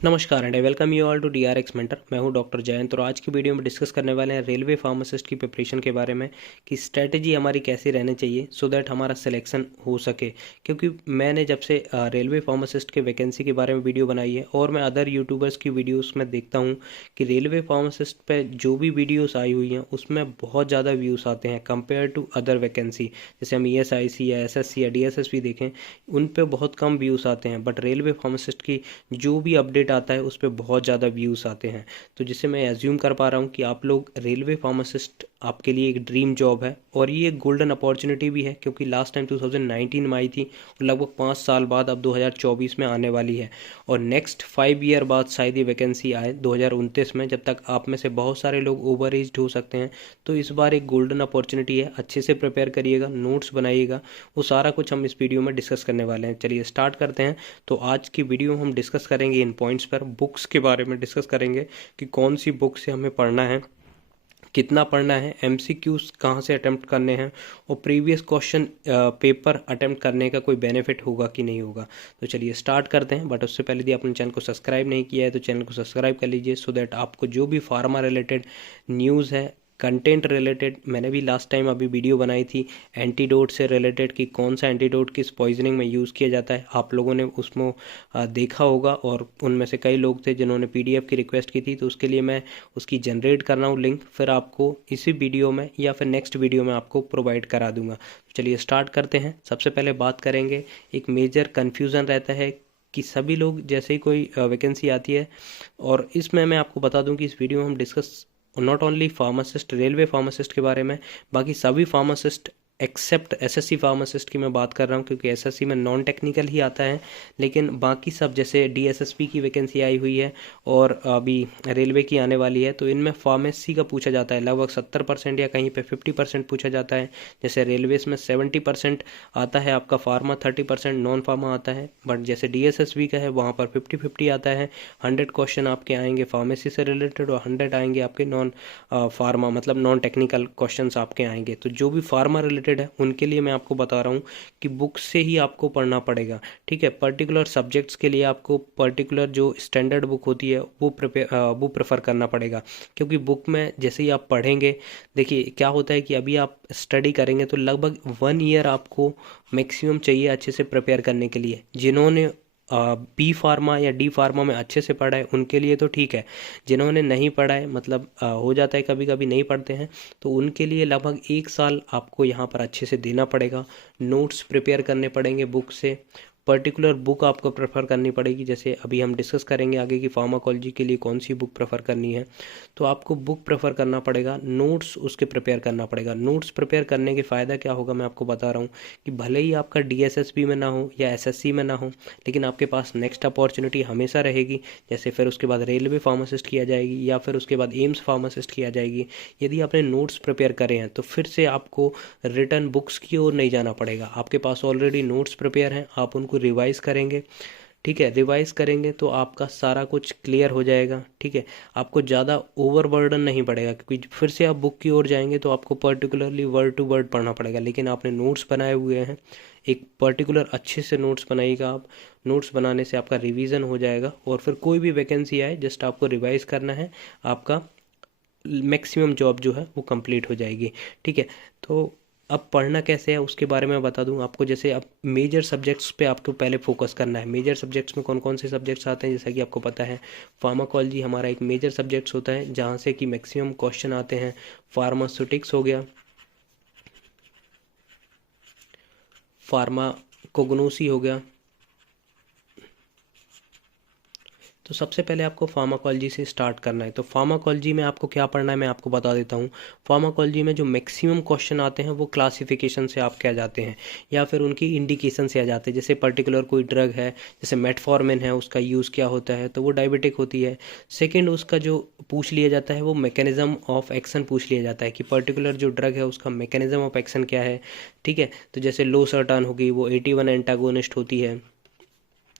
नमस्कार and I welcome you all to DRX mentor. मैं हूं डॉक्टर जयंत और आज की वीडियो में डिस्कस करने वाले हैं रेलवे फार्मासिस्ट की प्रिपरेशन के बारे में कि स्ट्रेटजी हमारी कैसी रहनी चाहिए सो दैट हमारा सिलेक्शन हो सके। क्योंकि मैंने जब से रेलवे फार्मासिस्ट के वैकेंसी के बारे में वीडियो बनाई है और मैं अदर यूट्यूबर्स की वीडियोस में देखता हूं कि रेलवे फार्मासिस्ट पे जो भी वीडियोस आई हुई हैं उसमें बहुत ज़्यादा व्यूज़ आते हैं कंपेयर टू अदर वैकेंसी। जैसे हम ESIC या SSC या DSSP देखें, उन पे बहुत कम व्यूज़ आते हैं, बट रेलवे फार्मासिस्ट की जो भी अपडेट आता है उस पर बहुत ज़्यादा व्यूज़ आते हैं। तो जिससे मैं एज्यूम कर पा रहा हूँ कि आप लोग रेलवे फार्मासिस्ट आपके लिए एक ड्रीम जॉब है और ये एक गोल्डन अपॉर्चुनिटी भी है, क्योंकि लास्ट टाइम 2019 में आई थी और लगभग 5 साल बाद अब 2024 में आने वाली है और नेक्स्ट 5 ईयर बाद शायद ये वैकेंसी आए 2029 में, जब तक आप में से बहुत सारे लोग ओवर एज्ड हो सकते हैं। तो इस बार एक गोल्डन अपॉर्चुनिटी है, अच्छे से प्रिपेयर करिएगा, नोट्स बनाइएगा, वो सारा कुछ हम इस वीडियो में डिस्कस करने वाले हैं। चलिए स्टार्ट करते हैं। तो आज की वीडियो हम डिस्कस करेंगे इन पॉइंट्स पर, बुक्स के बारे में डिस्कस करेंगे कि कौन सी बुक से हमें पढ़ना है, कितना पढ़ना है, MCQs कहाँ से अटेम्प्ट करने हैं और प्रीवियस क्वेश्चन पेपर अटेम्प्ट करने का कोई बेनिफिट होगा कि नहीं होगा। तो चलिए स्टार्ट करते हैं। बट उससे पहले यदि आपने चैनल को सब्सक्राइब नहीं किया है तो चैनल को सब्सक्राइब कर लीजिए सो दैट आपको जो भी फार्मा रिलेटेड न्यूज़ है, कंटेंट रिलेटेड, मैंने भी लास्ट टाइम अभी वीडियो बनाई थी एंटीडोट से रिलेटेड कि कौन सा एंटीडोट किस पॉइजनिंग में यूज़ किया जाता है। आप लोगों ने उसमें देखा होगा और उनमें से कई लोग थे जिन्होंने PDF की रिक्वेस्ट की थी, तो उसके लिए मैं उसकी जनरेट कर रहा हूँ लिंक, फिर आपको इसी वीडियो में या फिर नेक्स्ट वीडियो में आपको प्रोवाइड करा दूंगा। तो चलिए स्टार्ट करते हैं। सबसे पहले बात करेंगे, एक मेजर कन्फ्यूज़न रहता है कि सभी लोग जैसे ही कोई वैकेंसी आती है, और इसमें मैं आपको बता दूं कि इस वीडियो में हम discuss not only pharmacist, railway pharmacist के बारे में, बाकी सभी फार्मासिस्ट एक्सेप्ट SSC फार्मासिस्ट की मैं बात कर रहा हूँ, क्योंकि SSC में नॉन टेक्निकल ही आता है। लेकिन बाकी सब जैसे DSSP की वैकेंसी आई हुई है और अभी रेलवे की आने वाली है, तो इनमें फार्मेसी का पूछा जाता है लगभग 70% या कहीं पे 50% पूछा जाता है। जैसे रेलवेज में 70% आता है आपका फार्मा, 30% नॉन फार्मा आता है। बट जैसे DSSP का है वहाँ पर 50-50 आता है। 100 क्वेश्चन आपके आएंगे फार्मेसी से रिलेटेड और 100 आएंगे आपके नॉन फार्मा, मतलब नॉन टेक्निकल क्वेश्चंस आपके आएंगे। तो जो भी फार्मा रिलेटेड है उनके लिए मैं आपको बता रहा हूँ कि बुक से ही आपको पढ़ना पड़ेगा। ठीक है, पर्टिकुलर सब्जेक्ट्स के लिए आपको पर्टिकुलर जो स्टैंडर्ड बुक होती है वो प्रेफर करना पड़ेगा, क्योंकि बुक में जैसे ही आप पढ़ेंगे, देखिए क्या होता है कि अभी आप स्टडी करेंगे तो लगभग 1 ईयर आपको मैक्सिमम चाहिए अच्छे से प्रिपेयर करने के लिए। जिन्होंने B फार्मा या D फार्मा में अच्छे से पढ़ा है उनके लिए तो ठीक है, जिन्होंने नहीं पढ़ा है, मतलब हो जाता है कभी कभी नहीं पढ़ते हैं, तो उनके लिए लगभग 1 साल आपको यहाँ पर अच्छे से देना पड़ेगा। नोट्स प्रिपेयर करने पड़ेंगे बुक से, पर्टिकुलर बुक आपको प्रेफर करनी पड़ेगी। जैसे अभी हम डिस्कस करेंगे आगे की फार्माकोलॉजी के लिए कौन सी बुक प्रेफर करनी है, तो आपको बुक प्रेफर करना पड़ेगा, नोट्स उसके प्रिपेयर करना पड़ेगा। नोट्स प्रिपेयर करने के फ़ायदा क्या होगा मैं आपको बता रहा हूँ कि भले ही आपका DSSP में ना हो या SSC में ना हो, लेकिन आपके पास नेक्स्ट अपॉर्चुनिटी हमेशा रहेगी। जैसे फिर उसके बाद रेलवे फार्मासिस्ट की आ जाएगी या फिर उसके बाद एम्स फार्मासिस्ट की आ जाएगी। यदि आपने नोट्स प्रिपेयर करे हैं तो फिर से आपको रिटर्न बुक्स की ओर नहीं जाना पड़ेगा, आपके पास ऑलरेडी नोट्स प्रिपेयर हैं, आप उनको रिवाइज करेंगे। ठीक है, रिवाइज करेंगे तो आपका सारा कुछ क्लियर हो जाएगा। ठीक है, आपको ज़्यादा ओवर बर्डन नहीं पड़ेगा, क्योंकि फिर से आप बुक की ओर जाएंगे तो आपको पर्टिकुलरली वर्ड टू वर्ड पढ़ना पड़ेगा। लेकिन आपने नोट्स बनाए हुए हैं, एक पर्टिकुलर अच्छे से नोट्स बनाइएगा आप। नोट्स बनाने से आपका रिवीजन हो जाएगा और फिर कोई भी वैकेंसी आए जस्ट आपको रिवाइज करना है, आपका मैक्सिमम जॉब जो है वो कंप्लीट हो जाएगी। ठीक है, तो अब पढ़ना कैसे है उसके बारे में बता दूं आपको। जैसे अब मेजर सब्जेक्ट्स पे आपको पहले फोकस करना है। मेजर सब्जेक्ट्स में कौन कौन से सब्जेक्ट्स आते हैं, जैसा कि आपको पता है फार्माकोलॉजी हमारा एक मेजर सब्जेक्ट्स होता है जहाँ से कि मैक्सिमम क्वेश्चन आते हैं। फार्मास्यूटिक्स हो गया, फार्माकोग्नोसी हो गया। तो सबसे पहले आपको फार्माकोलॉजी से स्टार्ट करना है। तो फार्माकोलॉजी में आपको क्या पढ़ना है मैं आपको बता देता हूँ। फार्माकोलॉजी में जो मैक्सिमम क्वेश्चन आते हैं वो क्लासिफिकेशन से आपके आ जाते हैं या फिर उनकी इंडिकेशन से आ जाते हैं। जैसे पर्टिकुलर कोई ड्रग है, जैसे मेटफॉर्मिन है, उसका यूज़ क्या होता है, तो वो डायबिटिक होती है। सेकेंड, उसका जो पूछ लिया जाता है वो मैकेनिज्म ऑफ एक्शन पूछ लिया जाता है कि पर्टिकुलर जो ड्रग है उसका मैकेनिज्म ऑफ एक्शन क्या है। ठीक है, तो जैसे लोसर्टान होगी, वो 81 एंटागोनिस्ट होती है,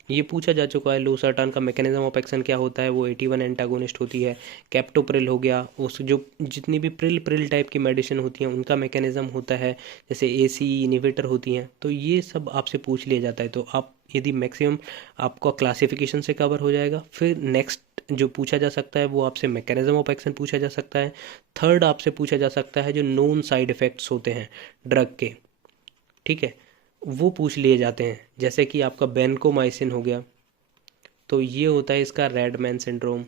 ये पूछा जा चुका है। लोसर्टान का मैकेनिज्म ऑफ एक्शन क्या होता है, वो 81 एंटागोनिस्ट होती है। कैप्टोप्रिल हो गया, उस जो जितनी भी प्रिल टाइप की मेडिसिन होती हैं उनका मैकेनिज्म होता है, जैसे ACE इनिवेटर होती हैं, तो ये सब आपसे पूछ लिया जाता है। तो आप यदि मैक्सिमम आपका क्लासिफिकेशन से कवर हो जाएगा। फिर नेक्स्ट जो पूछा जा सकता है वो आपसे मैकेनिज्म ऑफ एक्शन पूछा जा सकता है। थर्ड आपसे पूछा जा सकता है जो नोन साइड इफ़ेक्ट्स होते हैं ड्रग के, ठीक है, वो पूछ लिए जाते हैं। जैसे कि आपका बेनकोमाइसिन हो गया, तो ये होता है इसका रेडमैन सिंड्रोम।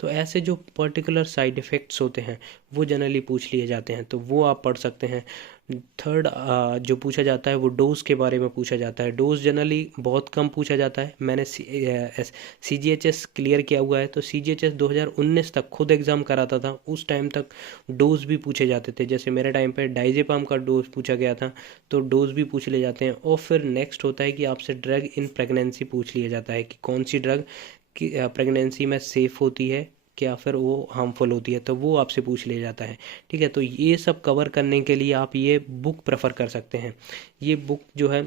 तो ऐसे जो पर्टिकुलर साइड इफ़ेक्ट्स होते हैं वो जनरली पूछ लिए जाते हैं, तो वो आप पढ़ सकते हैं। थर्ड जो पूछा जाता है वो डोज के बारे में पूछा जाता है। डोज जनरली बहुत कम पूछा जाता है। मैंने CGHS क्लियर किया हुआ है, तो CGHS 2019 तक खुद एग्ज़ाम कराता था, उस टाइम तक डोज भी पूछे जाते थे। जैसे मेरे टाइम पे डाइजेपाम का डोज पूछा गया था, तो डोज भी पूछ लिए जाते हैं। और फिर नेक्स्ट होता है कि आपसे ड्रग इन प्रेगनेंसी पूछ लिया जाता है कि कौन सी ड्रग कि प्रेगनेंसी में सेफ़ होती है, क्या फिर वो हार्मफुल होती है, तो वो आपसे पूछ लिया जाता है। ठीक है, तो ये सब कवर करने के लिए आप ये बुक प्रेफर कर सकते हैं। ये बुक जो है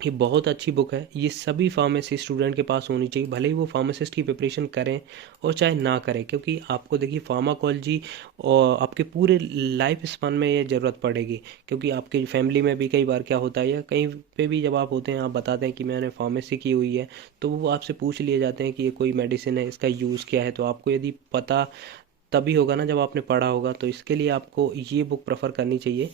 ये बहुत अच्छी बुक है, ये सभी फार्मेसी स्टूडेंट के पास होनी चाहिए, भले ही वो फार्मासिस्ट की प्रिपरेशन करें और चाहे ना करें, क्योंकि आपको देखिए फार्माकोलॉजी और आपके पूरे लाइफ स्पान में ये ज़रूरत पड़ेगी। क्योंकि आपकी फैमिली में भी कई बार क्या होता है या कहीं पे भी जब आप होते हैं, आप बताते हैं कि मैंने फार्मेसी की हुई है, तो वो आपसे पूछ लिए जाते हैं कि ये कोई मेडिसिन है, इसका यूज़ क्या है। तो आपको यदि पता तभी होगा ना जब आपने पढ़ा होगा, तो इसके लिए आपको ये बुक प्रेफर करनी चाहिए,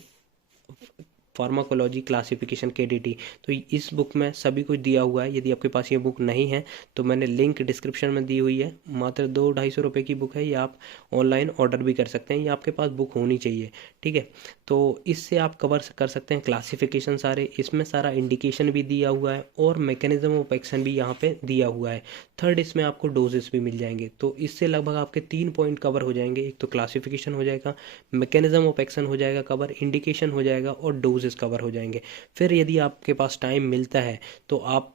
फार्माकोलॉजी क्लासिफिकेशन KDT। तो इस बुक में सभी कुछ दिया हुआ है। यदि आपके पास ये बुक नहीं है तो मैंने लिंक डिस्क्रिप्शन में दी हुई है, मात्र 200-250 रुपये की बुक है, ये आप ऑनलाइन ऑर्डर भी कर सकते हैं, ये आपके पास बुक होनी चाहिए। ठीक है, तो इससे आप कवर कर सकते हैं क्लासिफिकेशन सारे, इसमें सारा इंडिकेशन भी दिया हुआ है और मैकेनिज्म ऑफ एक्शन भी यहाँ पे दिया हुआ है। थर्ड इसमें आपको डोजेस भी मिल जाएंगे, तो इससे लगभग आपके 3 पॉइंट कवर हो जाएंगे। एक तो क्लासिफिकेशन हो जाएगा, मैकेनिज्म ऑफ एक्शन हो जाएगा कवर, इंडिकेशन हो जाएगा और डोजेस कवर हो जाएंगे। फिर यदि आपके पास टाइम मिलता है तो आप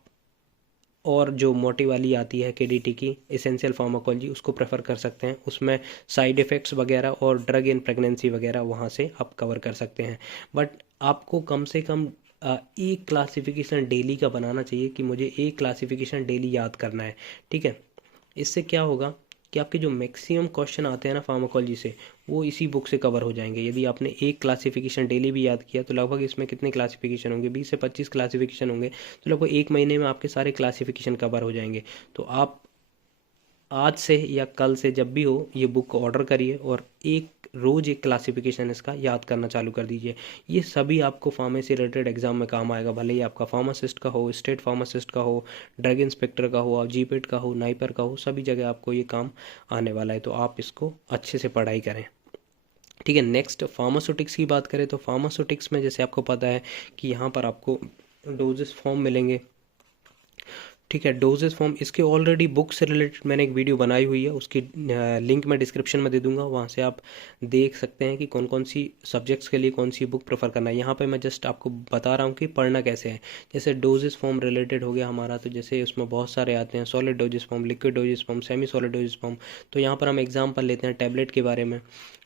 और जो मोटी वाली आती है KDT की एसेंशियल फार्माकोलॉजी, उसको प्रेफर कर सकते हैं। उसमें साइड इफ़ेक्ट्स वगैरह और ड्रग इन प्रेगनेंसी वगैरह वहाँ से आप कवर कर सकते हैं। बट आपको कम से कम एक क्लासिफिकेशन डेली का बनाना चाहिए कि मुझे एक क्लासिफिकेशन डेली याद करना है। ठीक है, इससे क्या होगा कि आपके जो मैक्सिमम क्वेश्चन आते हैं ना फार्माकोलॉजी से, वो इसी बुक से कवर हो जाएंगे। यदि आपने एक क्लासिफिकेशन डेली भी याद किया तो लगभग इसमें कितने क्लासिफिकेशन होंगे, 20 से 25 क्लासिफिकेशन होंगे, तो लगभग एक महीने में आपके सारे क्लासिफिकेशन कवर हो जाएंगे। तो आप आज से या कल से जब भी हो ये बुक को ऑर्डर करिए और एक रोज़ एक क्लासिफिकेशन इसका याद करना चालू कर दीजिए। ये सभी आपको फार्मेसी रिलेटेड एग्जाम में काम आएगा, भले ही आपका फार्मासिस्ट का हो, स्टेट फार्मासिस्ट का हो, ड्रग इंस्पेक्टर का हो, GPET का हो, नाइपर का हो, सभी जगह आपको ये काम आने वाला है। तो आप इसको अच्छे से पढ़ाई करें। ठीक है, नेक्स्ट फार्मास्यूटिक्स की बात करें तो फार्मास्यूटिक्स में जैसे आपको पता है कि यहाँ पर आपको डोजेस फॉर्म मिलेंगे। ठीक है, डोजेस फॉर्म इसके ऑलरेडी बुक से रिलेटेड मैंने एक वीडियो बनाई हुई है, उसकी लिंक मैं डिस्क्रिप्शन में दे दूंगा, वहाँ से आप देख सकते हैं कि कौन कौन सी सब्जेक्ट्स के लिए कौन सी बुक प्रेफर करना है। यहाँ पे मैं जस्ट आपको बता रहा हूँ कि पढ़ना कैसे है। जैसे डोजेस फॉर्म रिलेटेड हो गया हमारा, तो जैसे उसमें बहुत सारे आते हैं, solid doses form, liquid dosage form, semi solid doses form. तो यहाँ पर हम एग्जाम्पल लेते हैं टैबलेट के बारे में।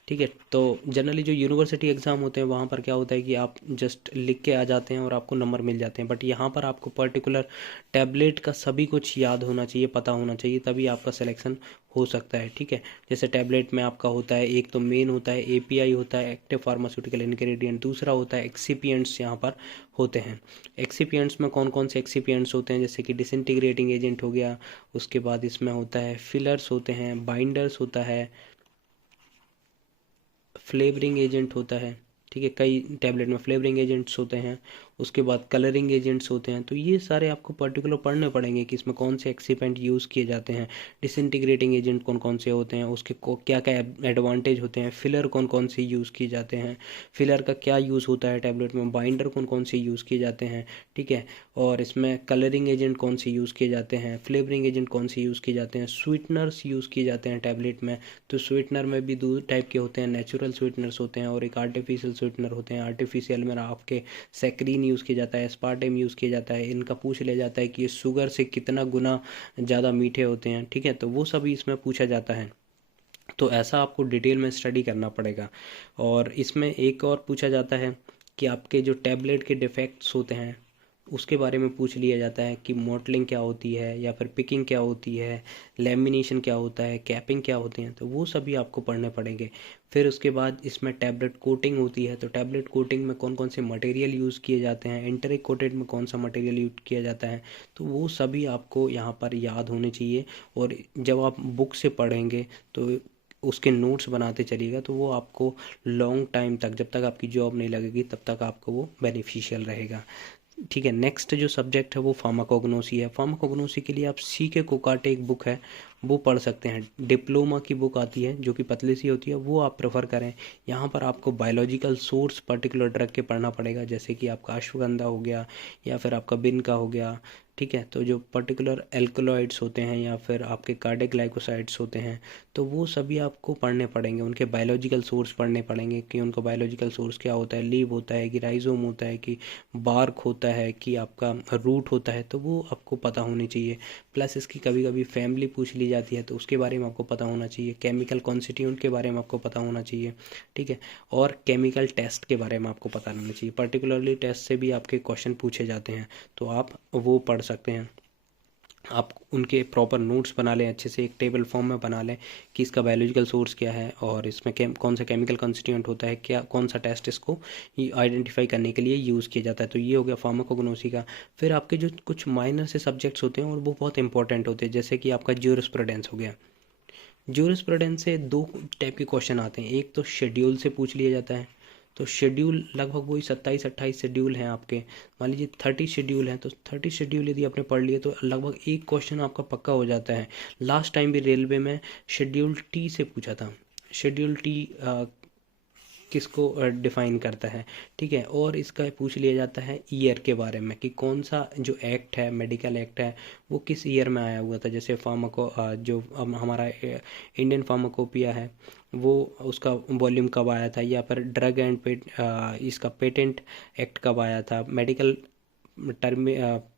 ठीक है, तो जनरली जो यूनिवर्सिटी एग्ज़ाम होते हैं वहाँ पर क्या होता है कि आप जस्ट लिख के आ जाते हैं और आपको नंबर मिल जाते हैं। बट यहाँ पर आपको पर्टिकुलर टैबलेट का सभी कुछ याद होना चाहिए, पता होना चाहिए, तभी आपका सिलेक्शन हो सकता है। ठीक है, जैसे टैबलेट में आपका होता है, एक तो मेन होता है API होता है, एक्टिव फार्मास्यूटिकल इंग्रेडिएंट, दूसरा होता है एक्सिपिएंट्स यहाँ पर होते हैं। एक्सिपिएंट्स में कौन कौन से एक्सिपिएंट्स होते हैं, जैसे कि डिसइंटीग्रेटिंग एजेंट हो गया, उसके बाद इसमें होता है फिलर्स होते हैं, बाइंडर्स होता है, फ्लेवरिंग एजेंट होता है। ठीक है, कई टैबलेट में फ्लेवरिंग एजेंट्स होते हैं, उसके बाद कलरिंग एजेंट्स होते हैं। तो ये सारे आपको पर्टिकुलर पढ़ने पड़ेंगे कि इसमें कौन से एक्सीपेंट यूज़ किए जाते हैं, डिसइंटीग्रेटिंग एजेंट कौन कौन से होते हैं, उसके क्या क्या एडवांटेज होते हैं, फिलर कौन कौन से यूज़ किए जाते हैं, फिलर का क्या यूज़ होता है टैबलेट में, बाइंडर कौन कौन से यूज़ किए जाते हैं। ठीक है, और इसमें कलरिंग एजेंट कौन से यूज़ किए जाते हैं, फ्लेवरिंग एजेंट कौन से यूज़ किए जाते हैं, स्वीटनर्स यूज़ किए जाते हैं टैबलेट में। तो स्वीटनर में भी दो टाइप के होते हैं, नेचुरल स्वीटनर्स होते हैं और एक आर्टिफिशियल स्वीटनर होते हैं। आर्टिफिशियल में आपके सैक्रीन यूज़ किया जाता है, एस्पार्टेम यूज़ किया जाता है। इनका पूछ लिया जाता है कि ये शुगर से कितना गुना ज़्यादा मीठे होते हैं। ठीक है, तो वो सभी इसमें पूछा जाता है। तो ऐसा आपको डिटेल में स्टडी करना पड़ेगा। और इसमें एक और पूछा जाता है कि आपके जो टैबलेट के डिफेक्ट्स होते हैं उसके बारे में पूछ लिया जाता है कि मॉडलिंग क्या होती है या फिर पिकिंग क्या होती है, लेमिनेशन क्या होता है, कैपिंग क्या होती है, तो वो सभी आपको पढ़ने पड़ेंगे। फिर उसके बाद इसमें टैबलेट कोटिंग होती है, तो टैबलेट कोटिंग में कौन कौन से मटेरियल यूज़ किए जाते हैं, एंटरिक कोटेड में कौन सा मटेरियल यूज़ किया जाता है, तो वो सभी आपको यहाँ पर याद होने चाहिए। और जब आप बुक से पढ़ेंगे तो उसके नोट्स बनाते चलिएगा, तो वो आपको लॉन्ग टाइम तक, जब तक आपकी जॉब नहीं लगेगी तब तक आपको वो बेनिफिशियल रहेगा। ठीक है, नेक्स्ट जो सब्जेक्ट है वो फार्माकोग्नोसी है। फार्माकोग्नोसी के लिए आप सी के कोकाटे एक बुक है वो पढ़ सकते हैं। डिप्लोमा की बुक आती है जो कि पतली सी होती है, वो आप प्रेफर करें। यहाँ पर आपको बायोलॉजिकल सोर्स पर्टिकुलर ड्रग के पढ़ना पड़ेगा, जैसे कि आपका अश्वगंधा हो गया या फिर आपका बिन का हो गया। ठीक है, तो जो पर्टिकुलर एल्कलॉइड्स होते हैं या फिर आपके कार्डियोग्लाइकोसाइड्स होते हैं, तो वो सभी आपको पढ़ने पड़ेंगे, उनके बायोलॉजिकल सोर्स पढ़ने पड़ेंगे कि उनका बायोलॉजिकल सोर्स क्या होता है, लीव होता है कि राइजोम होता है कि बार्क होता है कि आपका रूट होता है, तो वो आपको पता होनी चाहिए। प्लस इसकी कभी कभी फैमिली पूछ ली जाती है, तो उसके बारे में आपको पता होना चाहिए। केमिकल कॉन्स्टिट्यूएंट के बारे में आपको पता होना चाहिए। ठीक है, और केमिकल टेस्ट के बारे में आपको पता होना चाहिए। पर्टिकुलरली टेस्ट से भी आपके क्वेश्चन पूछे जाते हैं, तो आप वो पढ़ सकते हैं। आप उनके प्रॉपर नोट्स बना लें, अच्छे से एक टेबल फॉर्म में बना लें कि इसका बायोलॉजिकल सोर्स क्या है और इसमें कौन सा केमिकल कॉन्स्टिट्यूएंट होता है, क्या कौन सा टेस्ट इसको आइडेंटिफाई करने के लिए यूज़ किया जाता है। तो ये हो गया फार्माकोग्नोसी का। फिर आपके जो कुछ माइनर से सब्जेक्ट्स होते हैं और वो बहुत इंपॉर्टेंट होते हैं, जैसे कि आपका ज्यूरिस्प्रूडेंस हो गया। ज्यूरिस्प्रूडेंस से दो टाइप के क्वेश्चन आते हैं। एक तो शेड्यूल से पूछ लिया जाता है, तो शेड्यूल लगभग वही 27-28 शेड्यूल हैं आपके। मान लीजिए 30 शेड्यूल हैं, तो 30 शेड्यूल यदि आपने पढ़ लिए तो लगभग एक क्वेश्चन आपका पक्का हो जाता है। लास्ट टाइम भी रेलवे में शेड्यूल टी से पूछा था। शेड्यूल टी किसको डिफाइन करता है। ठीक है, और इसका पूछ लिया जाता है ईयर के बारे में कि कौन सा जो एक्ट है, मेडिकल एक्ट है, वो किस ईयर में आया हुआ था। जैसे जो हमारा इंडियन फार्माकोपिया है, वो उसका वॉल्यूम कब आया था, या फिर ड्रग एंड इसका पेटेंट एक्ट कब आया था, medical term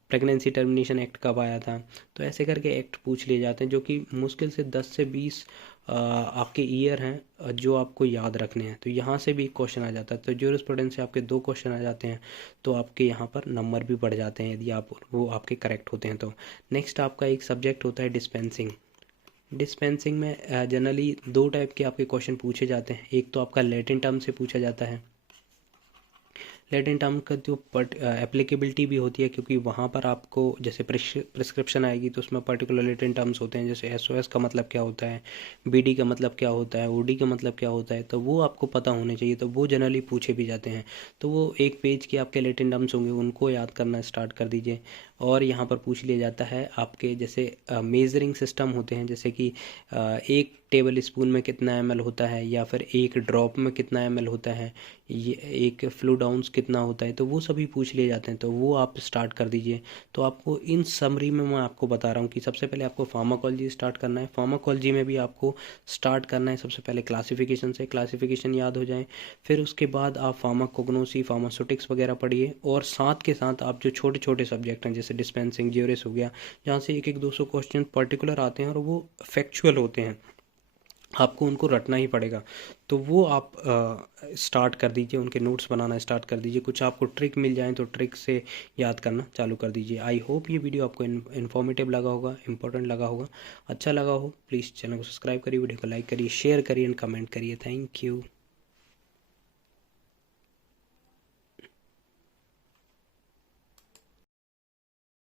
pregnancy termination act कब आया था। तो ऐसे करके एक्ट पूछ लिए जाते हैं, जो कि मुश्किल से 10 से 20 आपके ईयर हैं जो आपको याद रखने हैं। तो यहाँ से भी एक क्वेश्चन आ जाता है। तो ज्यूरिस्प्रूडेंस से आपके 2 क्वेश्चन आ जाते हैं, तो आपके यहाँ पर नंबर भी बढ़ जाते हैं यदि आप वो आपके करेक्ट होते हैं तो। नेक्स्ट आपका एक सब्जेक्ट होता है डिस्पेंसिंग। डिस्पेंसिंग में जनरली 2 टाइप के आपके क्वेश्चन पूछे जाते हैं। एक तो आपका लैटिन टर्म से पूछा जाता है। लैटिन टर्म का जो एप्लीकेबिलिटी भी होती है, क्योंकि वहाँ पर आपको जैसे प्रिस्क्रिप्शन आएगी तो उसमें पर्टिकुलर लैटिन टर्म्स होते हैं, जैसे एसओएस का मतलब क्या होता है, बीडी का मतलब क्या होता है, ओडी का मतलब क्या होता है, तो वो आपको पता होने चाहिए। तो वो जनरली पूछे भी जाते हैं। तो वो एक पेज के आपके लैटिन टर्म्स होंगे, उनको याद करना स्टार्ट कर दीजिए। और यहाँ पर पूछ लिया जाता है आपके जैसे मेजरिंग सिस्टम होते हैं, जैसे कि एक टेबल स्पून में कितना एमएल होता है, या फिर एक ड्रॉप में कितना एमएल होता है, ये एक फ्लूइड आउंस कितना होता है, तो वो सभी पूछ लिए जाते हैं। तो वो आप स्टार्ट कर दीजिए। तो आपको इन समरी में मैं आपको बता रहा हूँ कि सबसे पहले आपको फार्माकोलॉजी स्टार्ट करना है। फार्माकोलॉजी में भी आपको स्टार्ट करना है सबसे पहले क्लासिफिकेशन से, क्लासिफिकेशन याद हो जाए। फिर उसके बाद आप फार्माकोग्नोसी, फार्मास्यूटिक्स वगैरह पढ़िए, और साथ के साथ आप जो छोटे छोटे सब्जेक्ट हैं जैसे डिस्पेंसिंग, ज्यूरिस हो गया, जहाँ से एक एक 200 क्वेश्चन पर्टिकुलर आते हैं और वो फैक्चुअल होते हैं, आपको उनको रटना ही पड़ेगा। तो वो आप स्टार्ट कर दीजिए, उनके नोट्स बनाना स्टार्ट कर दीजिए। कुछ आपको ट्रिक मिल जाए तो ट्रिक से याद करना चालू कर दीजिए। आई होप ये वीडियो आपको इन्फॉर्मेटिव लगा होगा, इंपॉर्टेंट लगा होगा। अच्छा लगा हो प्लीज़ चैनल को सब्सक्राइब करिए, वीडियो को लाइक करिए, शेयर करिए एंड कमेंट करिए। Thank you.